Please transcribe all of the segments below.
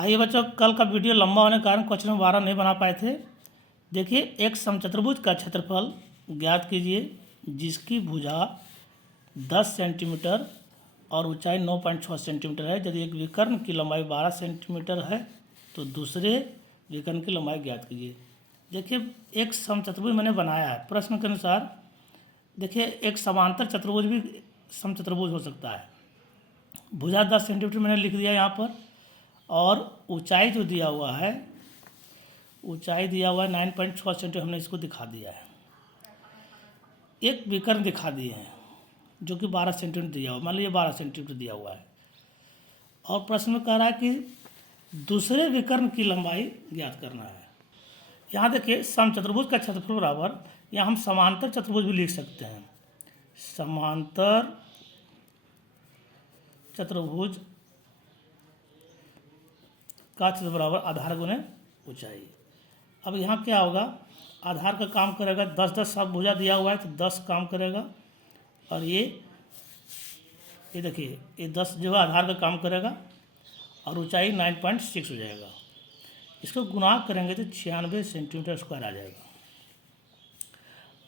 आइए बच्चों, कल का वीडियो लंबा होने के कारण क्वेश्चन 12 नहीं बना पाए थे। देखिए, एक समचतुर्भुज का क्षेत्रफल ज्ञात कीजिए जिसकी भुजा 10 सेंटीमीटर और ऊंचाई 9.6 सेंटीमीटर है। यदि एक विकर्ण की लंबाई 12 सेंटीमीटर है तो दूसरे विकर्ण की लंबाई ज्ञात कीजिए। देखिए, एक समचतुर्भुज मैंने बनाया है। प्रश्न के अनुसार देखिए, एक समांतर चतुर्भुज भी समचतुर्भुज हो सकता है। भुजा 10 सेंटीमीटर मैंने लिख दिया यहाँ पर, और ऊंचाई जो दिया हुआ है, ऊंचाई दिया हुआ है 9.6 सेंटीमीटर, हमने इसको दिखा दिया है। एक विकर्ण दिखा दिए हैं जो कि 12 सेंटीमीटर दिया हुआ, मान लीजिए 12 सेंटीमीटर दिया हुआ है। और प्रश्न में कह रहा है कि दूसरे विकर्ण की लंबाई ज्ञात करना है। यहाँ देखिए, समचतुर्भुज का क्षेत्रफल बराबर, यहाँ हम समांतर चतुर्भुज भी लिख सकते हैं। समांतर चतुर्भुज का क्षेत्र बराबर आधार गुने ऊंचाई। अब यहाँ क्या होगा, आधार का काम करेगा 10-10, सब भुजा दिया हुआ है तो 10 काम करेगा, और ये देखिए, ये 10 जो है आधार का काम करेगा, और ऊंचाई 9.6 हो जाएगा। इसको गुणा करेंगे तो 96 सेंटीमीटर स्क्वायर आ जाएगा।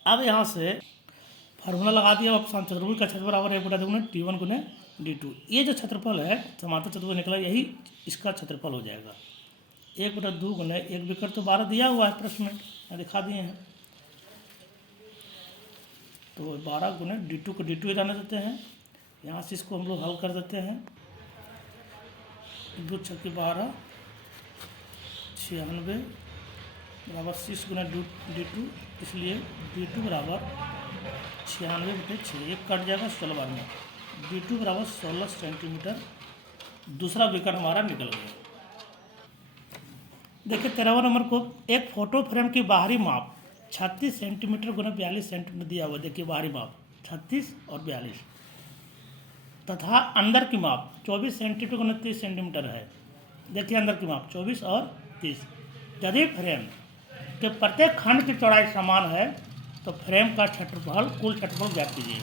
अब यहाँ से फार्मूला लगा दिया। अब समचतुर्भुज का क्षेत्रफल बराबर 1/2 T1 गुने D2। ये जो क्षेत्रफल है समांतर चतुर्भुज निकला, यही इसका क्षेत्रफल हो जाएगा। 1/2 गुने, एक विकर्ण तो 12 दिया हुआ है प्रश्न में, दिखा दिए हैं, तो 12 गुने D2 को D2 ही रहने देते हैं। यहाँ से इसको हम लोग हल कर देते हैं। 2 छक्के 12, 96 बराबर 6 गुना D2, इसलिए D2 बराबर 96/6, एक कट जाएगा 16 बार में। D2 बराबर 16 सेंटीमीटर दूसरा विकर्ण हमारा निकल गया। देखिए, 13वां नंबर को, एक फोटो फ्रेम की बाहरी माप 36 सेंटीमीटर गुना 42 सेंटीमीटर दिया हुआ। देखिए, बाहरी माप 36 और 42, तथा अंदर की माप 24 सेंटीमीटर गुना 30 सेंटीमीटर है। देखिए, अंदर की माप 24 और 30। यदि फ्रेम के प्रत्येक खंड की चौड़ाई समान है तो फ्रेम का क्षेत्रफल, कुल क्षेत्रफल ज्ञात कीजिए।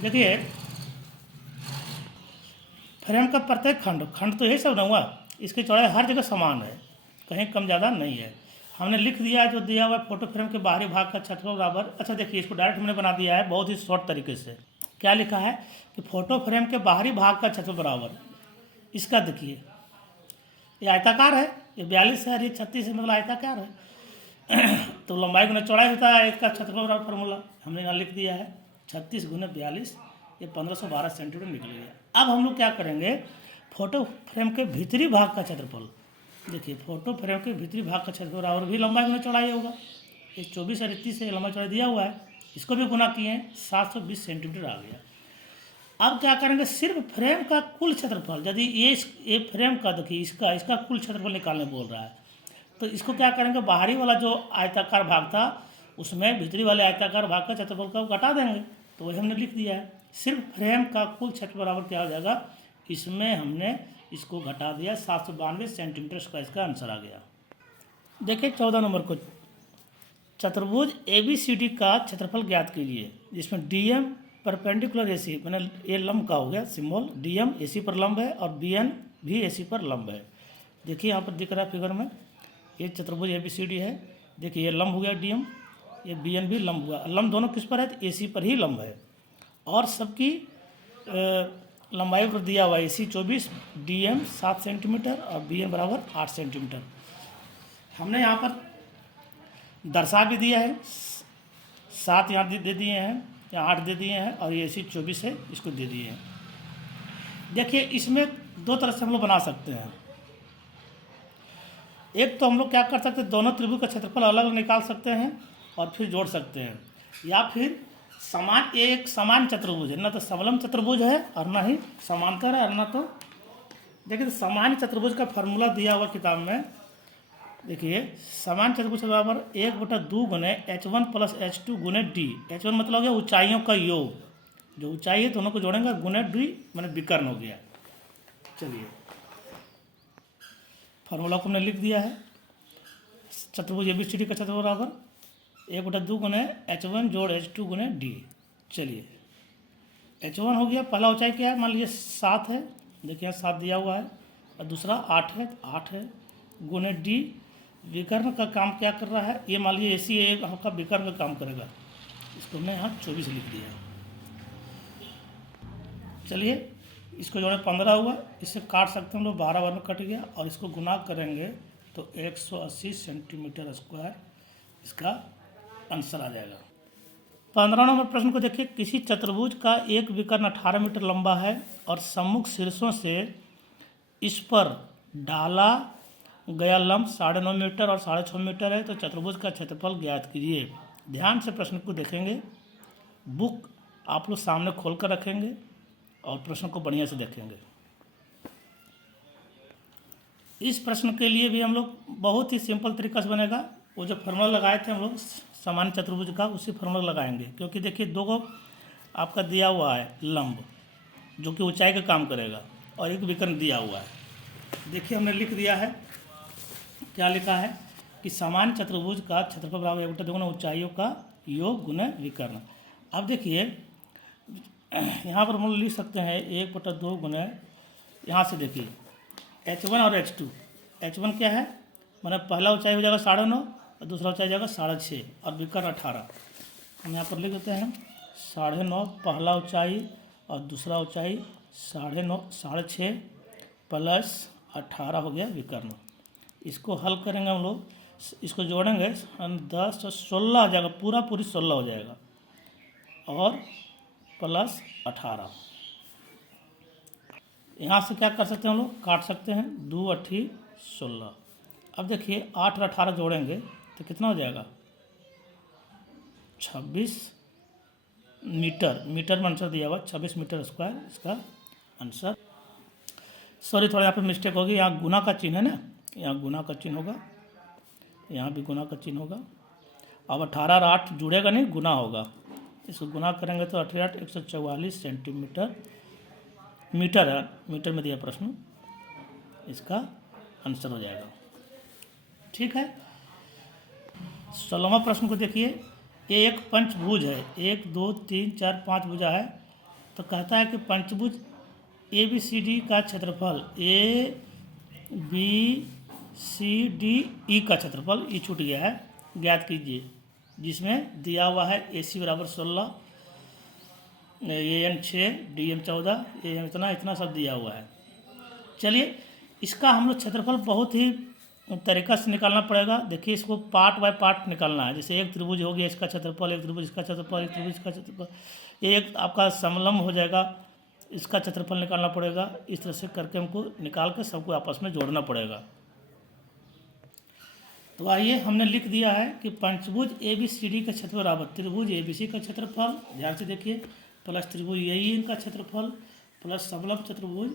देखिए, फ्रेम का प्रत्येक खंड तो यही सब ना हुआ, इसकी चौड़ाई हर जगह समान है, कहीं कम ज़्यादा नहीं है। हमने लिख दिया है जो दिया हुआ है, फोटो फ्रेम के बाहरी भाग का क्षेत्रफल बराबर। अच्छा देखिए, इसको डायरेक्ट हमने बना दिया है बहुत ही शॉर्ट तरीके से। क्या लिखा है कि फोटो फ्रेम के बाहरी भाग का क्षेत्रफल बराबर, इसका देखिए, ये आयताकार है, ये 42 है, ये 36 है, मतलब आयताकार है। तो लंबाई गुना चौड़ाई होता है, इसका क्षेत्रफल बराबर फार्मूला हमने यहाँ लिख दिया है 36 गुना 42, ये 1512 सेंटीमीटर निकल गया। अब हम लोग क्या करेंगे, फोटो फ्रेम के भीतरी भाग का क्षेत्रफल, देखिए फोटो फ्रेम के भीतरी भाग का क्षेत्रफल और भी लंबाई गुना चौड़ाई होगा। ये 24 और 31 से लंबाई चौड़ाई दिया हुआ है, इसको भी गुना किए हैं, 720 सेंटीमीटर आ गया। अब क्या करेंगे, सिर्फ फ्रेम का कुल क्षेत्रफल, यदि ये फ्रेम का देखिए, इसका कुल क्षेत्रफल निकालने बोल रहा है, तो इसको क्या करेंगे, बाहरी वाला जो आयताकार भाग था उसमें भीतरी वाले आयताकार भाग का क्षेत्रफल का घटा देंगे। तो वही हमने लिख दिया है, सिर्फ फ्रेम का कुल क्षेत्र बराबर क्या हो जाएगा, इसमें हमने इसको घटा दिया, 792 सेंटीमीटर स्क्वायर इसका आंसर आ गया। देखिए, 14 नंबर को, चतुर्भुज ABCD का क्षेत्रफल ज्ञात कीजिए जिसमें DM परपेंडिकुलर AC, मैंने ये लंब का हो गया सिंबल, DM AC पर लंब है और BN भी AC पर लंब है। देखिए, यहाँ पर दिख रहा है फिगर में, ये चतुर्भुज ABCD है। देखिए, ये लंब हो गया DM, ये BN भी लंब हुआ। लंब दोनों किस पर है, तो AC पर ही लंब है, और सबकी लंबाई पर दिया हुआ AC 24, DM 7 सेंटीमीटर और BN बराबर 8 सेंटीमीटर। हमने यहाँ पर दर्शा भी दिया है, 7 यहाँ दे दिए हैं, यहाँ 8 दे दिए हैं, और ये AC 24 है, इसको दे दिए हैं। देखिए, इसमें दो तरह से हम लोग बना सकते हैं। एक तो हम लोग क्या कर सकते हैं, दोनों त्रिभुज का क्षेत्रफल अलग अलग निकाल सकते हैं और फिर जोड़ सकते हैं, या फिर एक समान चतुर्भुज है, ना तो समलंब चतुर्भुज है और ना ही समांतर है, और ना तो, देखिए, तो समान चतुर्भुज का फार्मूला दिया हुआ किताब में। देखिए, समान चतुर्भुज बराबर 1/2 गुने H1 + H2 गुने D। H1 मतलब हो गया ऊंचाइयों का योग, जो ऊंचाई है दोनों को जोड़ेंगे, गुने D मैंने विकर्ण हो गया। चलिए, फार्मूला को हमने लिख दिया है, चतुर्भुज ABCD का क्षेत्रफल बराबर 1/2 गुने H1 जोड़ H2 गुने D। चलिए, H1 हो गया, पहला ऊंचाई क्या है, मान लीजिए 7 है, देखिए 7 दिया हुआ है, और दूसरा 8 है, 8 है गुने डी। विकर्ण का काम क्या कर रहा है, ये मान लीजिए AC एक आपका विकर्ण का काम करेगा, इसको हमने यहाँ 24 लिख दिया। चलिए इसको जोड़े 15 हुआ, इससे काट सकते हैं हम लोग, 12 बार में कट गया, और इसको गुना करेंगे तो 180 सेंटीमीटर स्क्वायर इसका आंसर आ जाएगा। 15 नंबर प्रश्न को देखिए, किसी चतुर्भुज का एक विकर्ण 18 मीटर लंबा है और सम्मुख शीर्षों से इस पर डाला गया लंब 9.5 मीटर और 6.5 मीटर है, तो चतुर्भुज का क्षेत्रफल ज्ञात कीजिए। ध्यान से प्रश्न को देखेंगे, बुक आप लोग सामने खोल कर रखेंगे और प्रश्न को बढ़िया से देखेंगे। इस प्रश्न के लिए भी हम लोग बहुत ही सिंपल तरीका से बनेगा, वो जो फार्मूला लगाए थे हम लोग सामान्य चतुर्भुज का, उसी फार्मूला लगाएंगे। क्योंकि देखिए दो को आपका दिया हुआ है लंब जो कि ऊंचाई का काम करेगा, और एक विकर्ण दिया हुआ है। देखिए हमने लिख दिया है, क्या लिखा है कि सामान्य चतुर्भुज का क्षेत्रफल बराबर 1/2 गुना ऊंचाइयों का योग गुना विकर्ण। अब देखिए यहाँ पर हम लोग लिख सकते हैं 1/2 गुना, यहाँ से देखिए H1 और H2। H1 क्या है, मतलब पहला ऊंचाई हो जाएगा 9.5 और दूसरा ऊंचाई जाएगा 6.5 और विकर्ण 18। हम यहाँ पर लिख देते हैं 9.5 पहला ऊंचाई और दूसरा ऊंचाई 6.5 प्लस 18 हो गया विकर्ण। इसको हल करेंगे हम लोग, इसको जोड़ेंगे 10 और 16 हो जाएगा, पूरी 16 हो जाएगा, और प्लस 18। यहाँ से क्या कर सकते हैं हम लोग, काट सकते हैं, 2 8 16। अब देखिए 8 और 18 जोड़ेंगे तो कितना हो जाएगा, 26 मीटर। मीटर में आंसर दिया हुआ 26 मीटर स्क्वायर इसका आंसर। सॉरी थोड़ा यहाँ पे मिस्टेक होगी, यहाँ गुना का चिन्ह है ना, यहाँ गुना का चिन्ह होगा, यहाँ भी गुना का चिन्ह होगा। अब 18 और 8 जुड़ेगा नहीं, गुना होगा, इसको गुना करेंगे तो 88 144 सेंटीमीटर, मीटर है, मीटर में दिया प्रश्न, इसका आंसर हो जाएगा। ठीक है। 16वां प्रश्न को देखिए, ये एक पंचभुज है, 1 2 3 4 5 भुजा है, तो कहता है कि पंचभुज ABCD का क्षेत्रफल ABCDE का क्षेत्रफल, ई छूट गया है, ज्ञात कीजिए। जिसमें दिया हुआ है AC बराबर 16, AN 6, DM 14, AM इतना सब दिया हुआ है। चलिए इसका हम लोग क्षेत्रफल बहुत ही तरीका से निकालना पड़ेगा। देखिए इसको पार्ट बाय पार्ट निकालना है। जैसे एक त्रिभुज हो गया, इसका क्षेत्रफल, एक त्रिभुज इसका क्षेत्रफल, एक त्रिभुज इसका क्षेत्रफल, एक आपका समलंब हो जाएगा, इसका क्षेत्रफल निकालना पड़ेगा। इस तरह से करके हमको निकाल कर सबको आपस में जोड़ना पड़ेगा। तो आइए हमने लिख दिया है कि पंचभुज ABCD का क्षेत्रफल बराबर त्रिभुज ABC का क्षेत्रफल, ध्यान से देखिए, प्लस त्रिभुज AEN का क्षेत्रफल प्लस समलंब चतुर्भुज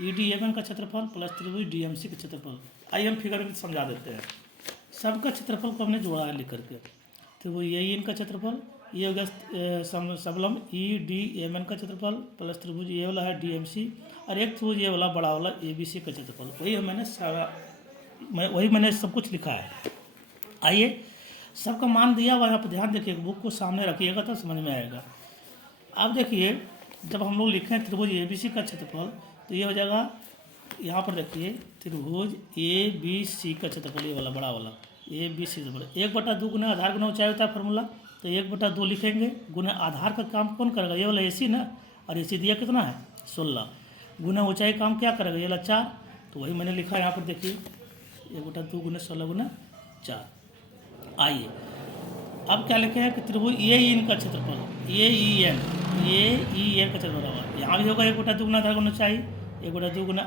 EDMN का क्षेत्रफल प्लस त्रिभुज DMC का क्षेत्रफल। आइए हम फिगर में समझा देते हैं। सबका क्षेत्रफल को हमने जोड़ा है लिख करके। त्रिभुज AEN का क्षेत्रफल, ये हो गया समलंब EDMN का क्षेत्रफल प्लस त्रिभुज ये वाला है DMC, और एक त्रिभुज ये वाला बड़ा वाला ABC का क्षेत्रफल। वही मैंने सब कुछ लिखा है। आइए सबका मान दिया हुआ, यहाँ पर ध्यान देखिए, बुक को सामने रखिएगा तो समझ में आएगा। अब देखिए जब हम लोग लिखें त्रिभुज ABC का क्षेत्रफल, तो ये हो जाएगा, यहाँ पर देखिए त्रिभुज ABC का क्षेत्रफल, ये वाला बड़ा वाला ABC से बड़ा 1/2 गुना आधार गुना ऊंचाई होता है फार्मूला, तो 1/2 लिखेंगे, गुना आधार का काम कौन करेगा, ये वाला AC ना, और AC दिया कितना है 16, गुना ऊंचाई काम क्या करेगा, ये वाला 4, तो वही मैंने लिखा है यहाँ पर देखिए 1/2 गुना 16 गुना 4। आइए अब क्या लिखे हैं कि त्रिभुज AEN का क्षेत्रफल, AEN का क्षेत्रफल बराबर, यहाँ भी होगा 1/2 गुना आधार गुना ऊंचाई, 1/2 गुना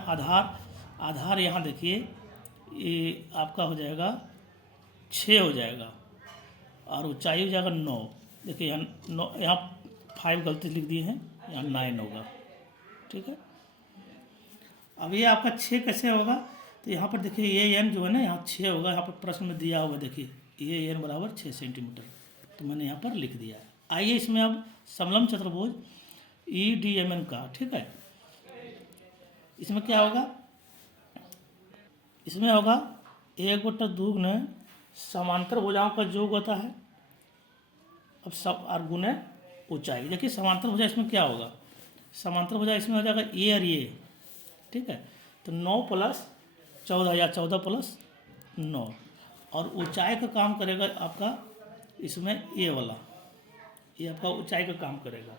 आधार यहाँ देखिए ये आपका हो जाएगा 6 हो जाएगा, और ऊंचाई हो जाएगा 9। देखिए यहाँ 9, यहाँ 5 गलती लिख दिए हैं, यहाँ 9 होगा। ठीक है। अब ये आपका 6 कैसे होगा, तो यहाँ पर देखिए AN जो है ना, यहाँ 6 होगा, यहाँ पर प्रश्न में दिया हुआ देखिए AN बराबर 6 सेंटीमीटर, तो मैंने यहाँ पर लिख दिया है। आइए इसमें अब समलंब चतुर्भुज EDMN का, ठीक है, इसमें क्या होगा, इसमें होगा 1/2 गुना समांतर भुजाओं का योग होता है, अब सब और गुना ऊंचाई। देखिए समांतर भुजा इसमें क्या होगा, समांतर भुजा इसमें हो जाएगा A और A, ठीक है, तो 9 प्लस 14 या 14 प्लस 9। और ऊंचाई का काम करेगा आपका इसमें ये वाला, ये आपका ऊंचाई का काम करेगा।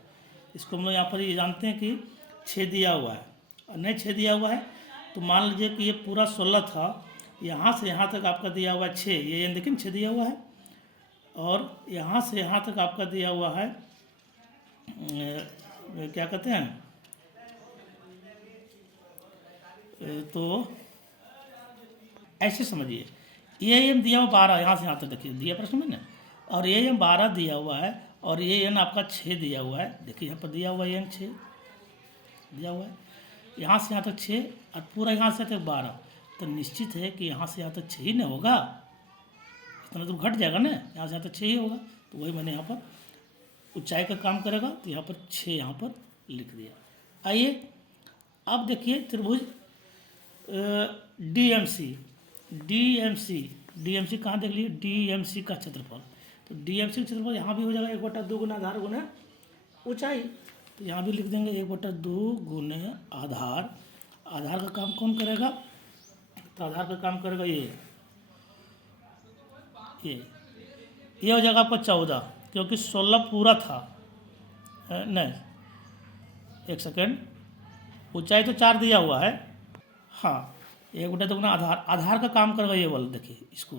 इसको हम लोग यहाँ पर ये जानते हैं कि 6 दिया हुआ है, और नहीं 6 दिया हुआ है तो मान लीजिए कि ये पूरा 16 था, यहाँ से यहाँ तक आपका दिया हुआ है 6, ये देखिए 6 दिया हुआ है, और यहाँ से यहाँ तक आपका दिया हुआ है क्या कहते हैं, तो ऐसे समझिए ये एम दिया हुआ 12, यहाँ से यहाँ तक देखिए दिया प्रश्न में ना, और ये एम 12 दिया हुआ है, और ये एन आपका 6 दिया हुआ है, देखिए यहाँ पर दिया हुआ है एन 6 दिया हुआ है, यहाँ से यहाँ तक 6 और पूरा यहाँ से तक 12, तो निश्चित है कि यहाँ से यहाँ तक 6 ही ना होगा, इतना तो घट जाएगा ना, यहाँ से यहाँ तक 6 ही होगा। तो वही मैंने यहाँ पर ऊंचाई का काम करेगा, तो यहाँ पर 6 यहाँ पर लिख दिया। आइए अब देखिए त्रिभुज डीएमसी कहाँ देख लीजिए, डीएमसी का क्षेत्रफल, तो डीएमसी का क्षेत्रफल यहाँ भी हो जाएगा 1/2 गुना आधार गुना ऊंचाई, तो यहाँ भी लिख देंगे 1/2 गुने आधार। आधार का काम कौन करेगा, तो आधार का काम करेगा ये हो जाएगा आपका 14, क्योंकि 16 पूरा था, नहीं 1 सेकेंड, ऊंचाई तो 4 दिया हुआ है, हाँ 1/2 गुना आधार का काम करेगा ये वाला, देखिए इसको,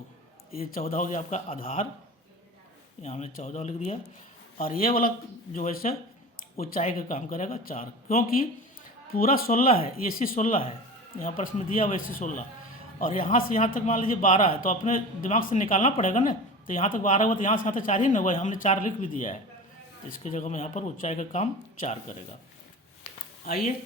ये 14 हो गया आपका आधार, यहाँ हमने 14 लिख दिया, और ये वाला जो है ऊंचाई का काम करेगा 4, क्योंकि पूरा 16 है, ये सी 16 है, यहाँ प्रश्न दिया हुआ सी 16, और यहाँ से यहाँ तक मान लीजिए 12 है, तो अपने दिमाग से निकालना पड़ेगा ना, तो यहाँ तक 12 हुआ तो यहाँ से यहाँ तक 4 ही ना हुआ, हमने 4 लिख भी दिया है, तो इसकी जगह में यहाँ पर ऊंचाई का काम 4 करेगा। आइए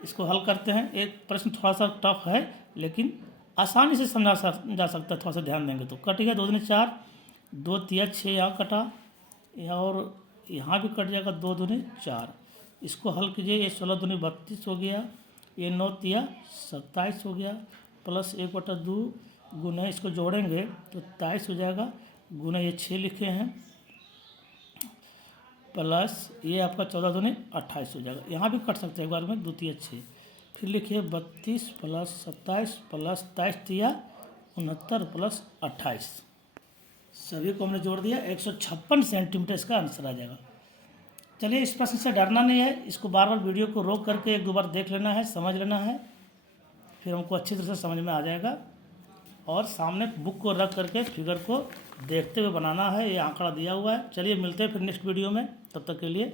इसको हल करते हैं। एक प्रश्न थोड़ा सा टफ है लेकिन आसानी से समझा जा सकता है, थोड़ा सा ध्यान देंगे तो। कट गया 2 दूनी 4, 2 तिया 6 यहाँ कटा, और यहाँ भी कट जाएगा 2 दूनी 4। इसको हल कीजिए, ये 16 दूनी 32 हो गया, ये 9 तिया 27 हो गया, प्लस 1/2 गुना, इसको जोड़ेंगे तो 23 हो जाएगा, गुना ये 6 लिखे हैं, प्लस ये आपका 14 दूनी 28 हो जाएगा। यहाँ भी कट सकते हैं एक बार में, 2 तिया 6, फिर लिखिए 32 प्लस 27 प्लस 23 तिया 69 प्लस 28, सभी को हमने जोड़ दिया, 156 सेंटीमीटर इसका आंसर आ जाएगा। चलिए इस प्रश्न से डरना नहीं है, इसको बार बार वीडियो को रोक करके 1-2 बार देख लेना है, समझ लेना है, फिर हमको अच्छी तरह से समझ में आ जाएगा। और सामने बुक को रख करके फिगर को देखते हुए बनाना है, ये आंकड़ा दिया हुआ है। चलिए मिलते हैं फिर नेक्स्ट वीडियो में, तब तक के लिए